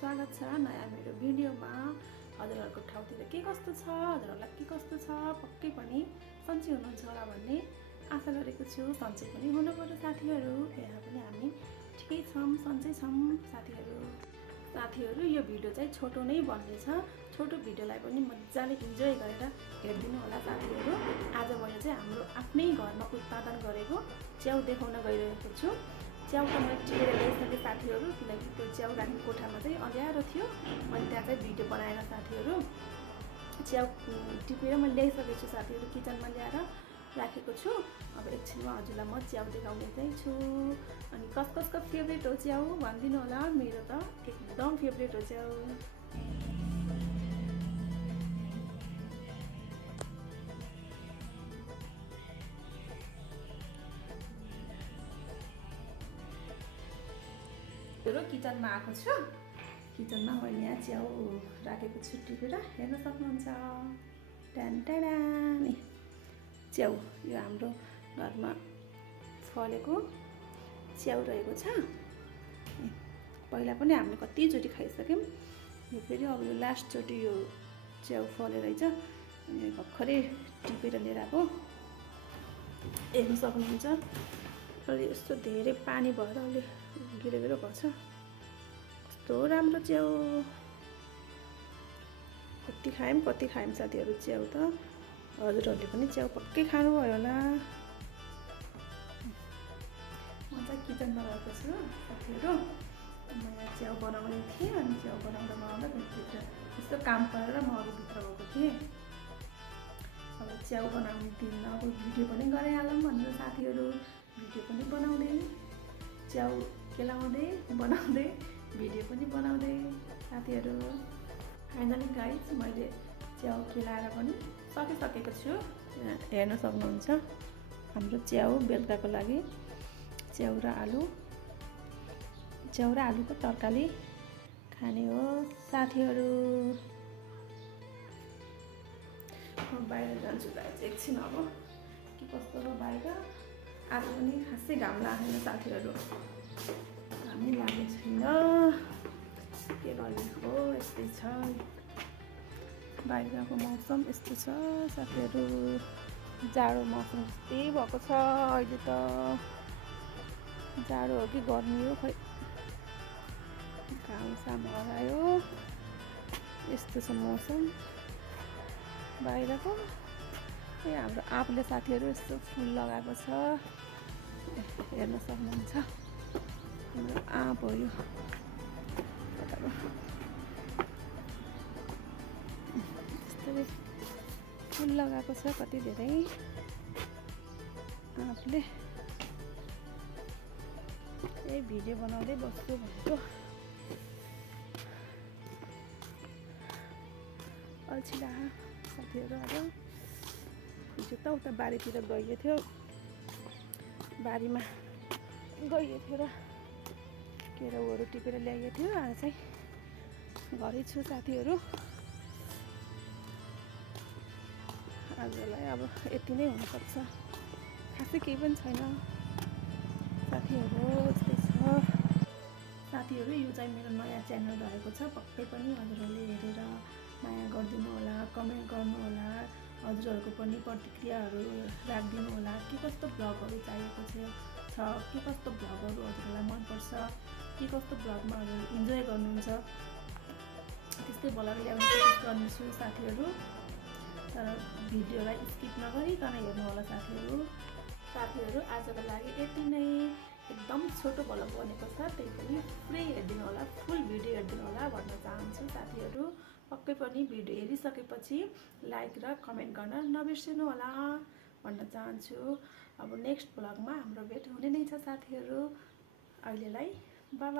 स्वागत छ नयाँ मेरो भिडियोमा। हजुरहरूको ठाउँतिर के कस्तो छ, हजुरहरूलाई के कस्तो छ, पक्कै पनि सन्चै हुनुहुन्छ होला भन्ने आशा गरेको छु। सन्चै पनि हुनुपर्छ साथीहरू। यहाँ पनि हामी ठिकै छौँ, सन्चै छौँ साथीहरू। यो भिडियो चाहिँ छोटो नै बन्नेछ। छोटो भिडियोलाई पनि मजाले इन्जोय गरेर हेरिदिनु होला साथीहरू। आज मैले चाहिँ हाम्रो आफ्नै घरमा उत्पादन गरेको च्याउ देखाउन गइरहेको छु। च्याउ त मैले टिपेर ल्याइसकेँ साथीहरू, किनकि त्यो च्याउ राख्ने कोठामा चाहिँ अँध्यारो थियो। अनि त्यहाँ चाहिँ भिडियो बनाएर साथीहरू च्याउ टिपेर मैले ल्याइसकेको छु साथीहरू। किचनमा ल्याएर राखेको छु। अब एकछिनमा हजुरलाई म च्याउ देखाउने चाहिँ छु। अनि कसको फेभरेट हो च्याउ भनिदिनु होला। मेरो त एकदम फेभरेट हो च्याउ। किचनमा आएको छु। किचनमा मैले यहाँ च्याउ राखेको छु टिपेर, हेर्न सक्नुहुन्छ। ट्यान च्याउ यो हाम्रो घरमा फलेको च्याउ रहेको छ। पहिला पनि हामीले कतिचोटि खाइसक्यौँ। यो फेरि अब यो लास्टचोटि यो च्याउ फलेर रहेछ। अनि भर्खरै टिपेर लिएर आएको, हेर्न सक्नुहुन्छ। अलि यस्तो धेरै पानी भएर अलि गिलो भएको छ। कस्तो राम्रो च्याउ, कति खायौँ साथीहरू च्याउ त। हजुरहरूले पनि च्याउ पक्कै खानुभयो होला। म चाहिँ किचनमा गएको छु साथीहरू। म यहाँ च्याउ बनाउने थिएँ। अनि च्याउ बनाउँदा भित्र यस्तो काम परेर म अघि भित्र गएको थिएँ। अब च्याउ बनाउने दिन अब भिडियो पनि गराइहालौँ भनेर साथीहरू भिडियो पनि बनाउँदै, च्याउ केलाउँदै बनाउँदै, भिडियो पनि बनाउँदै साथीहरू। फाइनली गाइस मैले च्याउ केलाएर पनि सकिसकेको छु। हेर्न सक्नुहुन्छ। हाम्रो च्याउ बेलुकाको लागि च्याउ र आलुको तरकारी खाने हो साथीहरू। म बाहिर जान्छु गाइस एकछिन। अब के कस्तो हो बाहिर। आज पनि खासै घाम लागेन साथीहरू, घामै लागेको छैन। के गर्ने हो, यस्तै छ बाहिरको मौसम, यस्तो छ साथीहरू। जाडो मौसम जस्तै भएको छ अहिले त। जाडो हो कि गर्मी हो खै, घामसाम हरायो। यस्तो छ मौसम बाहिरको। हाम्रो आँपले साथीहरू यस्तो फुल लगाएको छ, हेर्न सक्नुहुन्छ। हाम्रो आँप हो यो। यस्तै फुल लगाएको छ कति धेरै आँपले। यही भिडियो बनाउँदै बस्छु भनेको। अल्छी लाग्यो साथीहरू। आज हिजो त उता बारीतिर गएको थियो, बारीमा गएको थियो र केराउहरू टिपेर ल्याएको थियो। आज चाहिँ घरै छु साथीहरू। आजलाई अब यति नै हुनसक्छ, खासै केही पनि छैन साथीहरू। यस्तै छ साथीहरू। यो चाहिँ मेरो नयाँ च्यानल रहेको छ। पक्कै पनि हजुरहरूले हेरेर माया गरिदिनु होला, कमेन्ट गर्नु होला। हजुरहरूको पनि प्रतिक्रियाहरू राखिदिनु होला। के कस्तो भ्लगहरू चाहिएको छ, के कस्तो भ्लगहरू हजुरहरूलाई मनपर्छ, के कस्तो भ्लगमा हजुर इन्जोय गर्नुहुन्छ, त्यस्तै भ्लग ल्याउने कोसिस गर्नेछु साथीहरू। तर भिडियोलाई स्किप नगरिकन हेर्नु होला साथीहरू। आजको लागि यति नै। एकदम छोटो भ्लग बनेको छ, त्यही पनि पुरै हेरिदिनु होला, फुल भिडियो हेरिदिनु होला भन्न चाहन्छु साथीहरू। पक्कै पनि भिडियो हेरिसकेपछि लाइक र कमेन्ट गर्न नबिर्सिनु होला भन्न चाहन्छु। अब नेक्स्ट भ्लगमा हाम्रो भेट हुने नै छ साथीहरू। अहिलेलाई बाइ बाइ।